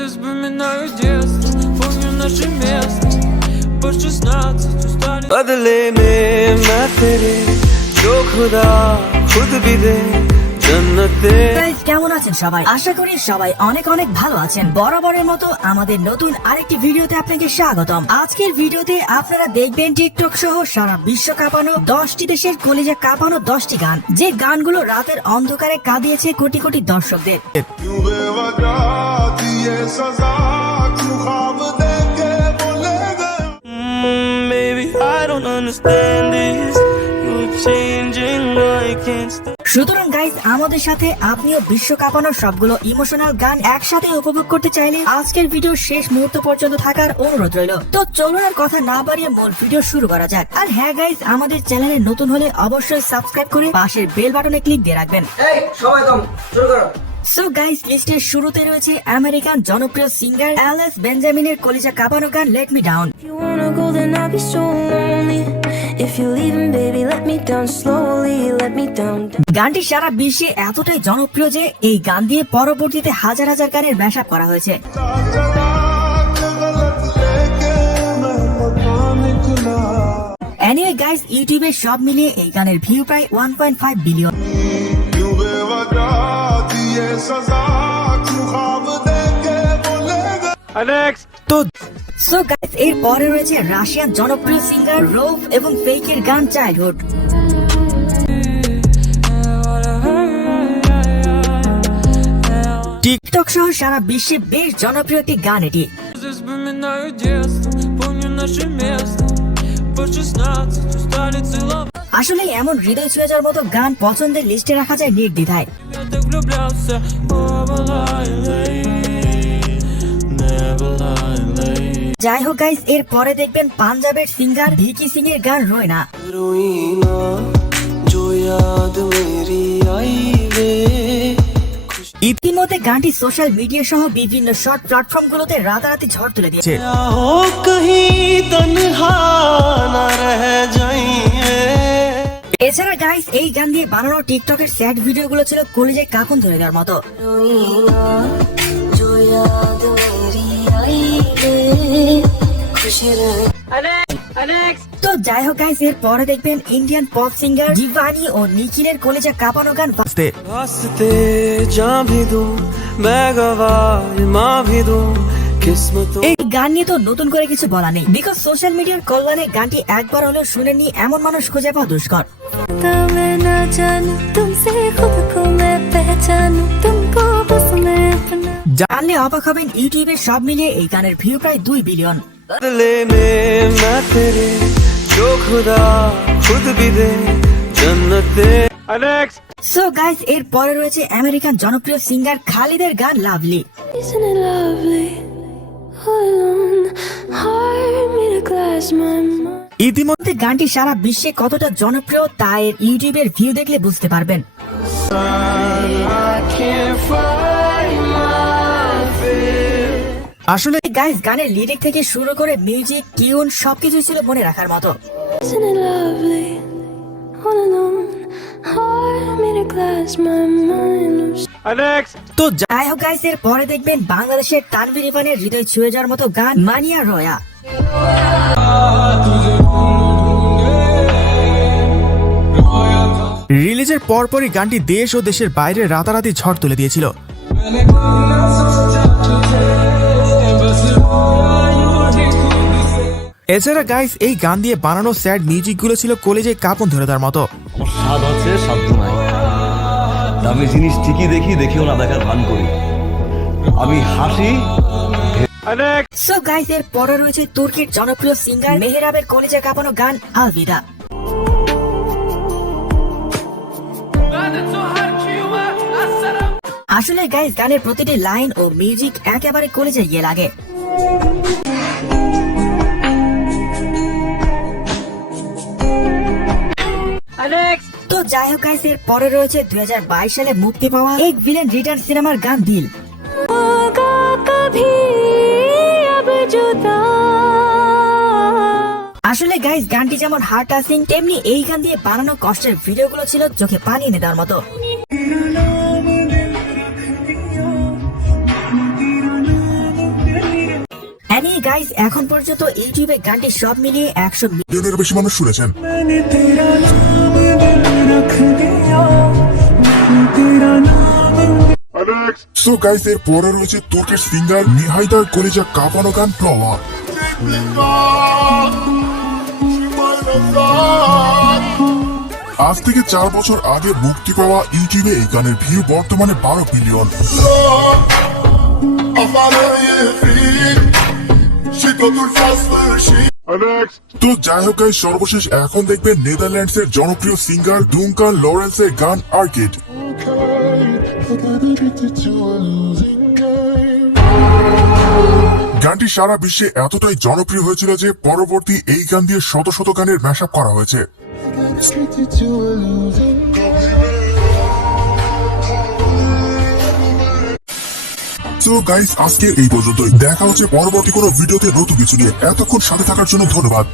Слезы вспоминаю детство, помню наше место. По 16 устали. बदले में मैं तेरे जो खुदा खुद भी दे जन्नते। কেমন আছেন সবাই? আশা করি সবাই অনেক অনেক ভালো আছেন। বরাবরের মতো আমাদের নতুন আরেকটি ভিডিওতে আপনাকে স্বাগতম। আজকের ভিডিওতে আপনারা দেখবেন টিকটক সহ সারা বিশ্ব কাঁপানো 10টি দেশের কলিজা কাঁপানো 10টি গান, যে গানগুলো রাতের অন্ধকারে কাঁদিয়েছে কোটি কোটি দর্শকদের। সুতরাং গাইজ, আমাদের সাথে আপনিও বিশ্ব কাঁপানোর সবগুলো ইমোশনাল গান একসাথে উপভোগ করতে চাইলে আজকের ভিডিও শেষ মুহূর্ত পর্যন্ত থাকার অনুরোধ রইল। তো চলুন আর কথা না বাড়িয়ে মূল ভিডিও শুরু করা যাক। আর হ্যাঁ গাইজ, আমাদের চ্যানেলে নতুন হলে অবশ্যই সাবস্ক্রাইব করে পাশের বেল বাটনে ক্লিক দিয়ে রাখবেন। সো গাইজ, লিস্টের শুরুতে রয়েছে আমেরিকান জনপ্রিয় সিঙ্গার অ্যালেস বেঞ্জামিনের কলিজা কাঁপানো গান লেট মি ডাউন। গানটি সারা বিশ্বে এতটাই জনপ্রিয় যে এই গান দিয়ে পরবর্তীতে হাজার হাজার গানের ম্যাশআপ করা হয়েছে। এনিওয়ে গাইজ, ইউটিউবে সব মিলিয়ে এই গানের ভিউ প্রায় 1.5 বিলিয়ন। সো গাইজ, এর পরে রয়েছে রাশিয়ান জনপ্রিয় সিঙ্গার রোভ এবং ফেকের গান চাইল্ডহুড। টিকটক সহ সারা বিশ্বে বেশ জনপ্রিয় একটি গান এটি। Слезы вспоминаю детство, помню наше место. По 16 устали целовать. আসলে এমন হৃদয় ছুঁয়ে যাওয়ার মতো গান পছন্দের লিস্টে রাখা যায় নির্দ্বিধায়। Я так влюблялся, never lie. যাই হোক গাইস, এর পরে দেখবেন পাঞ্জাবের সিঙ্গার ভিকি সিং এর গান রোয়না। ইতিমধ্যে গানটি সোশ্যাল মিডিয়া সহ বিভিন্ন শর্ট প্ল্যাটফর্ম গুলোতে রাতারাতি ঝড় তুলে দিয়েছে। এছাড়া গাইস, এই গান দিয়ে বানানো টিকটকের স্যাড ভিডিও গুলো ছিল কলিজায় কাঁপন ধরে দেওয়ার মতো। তো যাই হোক গাইস, এর পরে দেখবেন ইন্ডিয়ান পপ সিঙ্গার জিভানি ও নিখিলের কলিজা কাঁপানো গান वास्ते जान भी दूं मैं गवाह मां भी दूं किस्मतों। এই গান নিয়ে তো নতুন করে কিছু বলা নেই, বিকজ সোশ্যাল মিডিয়ার কল্যাণে গানটি একবার হলেও শুনেনি এমন মানুষ খুঁজে পাওয়া দুষ্কর। জানলে অবাক হবেন, ইউটিউবে সব মিলিয়ে এই গানের ভিউ প্রায় 2 বিলিয়ন। बदले में मैं तेरे जो खुदा खुद भी दे जन्नते। সো গাইস, এর পরে রয়েছে আমেরিকান জনপ্রিয় সিঙ্গার খালিদের গান লাভলি। ইতিমধ্যে গানটি সারা বিশ্বে কতটা জনপ্রিয় তা এর ইউটিউবের ভিউ দেখলে বুঝতে পারবেন। আসলে গাইস, গানের লিরিক থেকে শুরু করে মিউজিক, টিউন সবকিছু ছিল মনে রাখার মতো। তো যাই হোক গাইস, এর পরে দেখবেন বাংলাদেশের তানভীর ইরফানের হৃদয় ছুঁয়ে যাওয়ার মতো গান মানিয়া রয়া। রিলিজের পরপরই গানটি দেশ ও দেশের বাইরে রাতারাতি ঝড় তুলে দিয়েছিল। এছাড়া গাইস, এই গান দিয়ে বানানো স্যাড মিউজিক গুলো ছিল কলেজে কাঁপন ধরে দেওয়ার মতো। স্বাদ আছে সাধ্য নাই, দামি জিনিস ঠিকই দেখেও না দেখার ভান করি, আমি হাসি। সো গাইস, এর পরে রয়েছে তুর্কির জনপ্রিয় সিঙ্গার মেহরাবের কলেজে কাঁপানো গান আলভিদা। আসলে গাইস, গানের প্রতিটি লাইন ও মিউজিক একেবারে কলেজে গিয়ে লাগে। তো যাই হোক গাইস, এর পরে রয়েছে 2022 সালে মুক্তি পাওয়া এক ভিলেন রিটার্ন সিনেমার গান দিল। আসলে গাইস, গানটি যেমন হার্ট টাচিং, তেমনি এই গান দিয়ে বানানো কষ্টের ভিডিওগুলো ছিল চোখে পানি এনে দেওয়ার মতো। গাইস এখন পর্যন্ত ইউটিউবে গানটি সব মিলিয়ে 100 মিলিয়নের বেশি মানুষ শুনেছেন। সো গাইস এর পরে রয়েছে তুর্কিশ সিঙ্গার নিহাইদার কলিজা কাঁপানো গান প্রভা। আজ থেকে 4 বছর আগে মুক্তি পাওয়া ইউটিউবে এই গানের ভিউ বর্তমানে 12 বিলিয়ন। তো যাই হোক গাইস, সর্বশেষ এখন দেখবেন নেদারল্যান্ডসের জনপ্রিয় সিঙ্গার ডুনকান লরেন্সের গান আর্কিড। গানটি সারা বিশ্বে এতটাই জনপ্রিয় হয়েছিল যে পরবর্তী এই গান দিয়ে শত শত গানের ম্যাশআপ করা হয়েছে। তো গাইস আজকে এই পর্যন্তই, দেখা হচ্ছে পরবর্তী কোনো ভিডিওতে নতুন কিছু নিয়ে। এতক্ষণ সাথে থাকার জন্য ধন্যবাদ।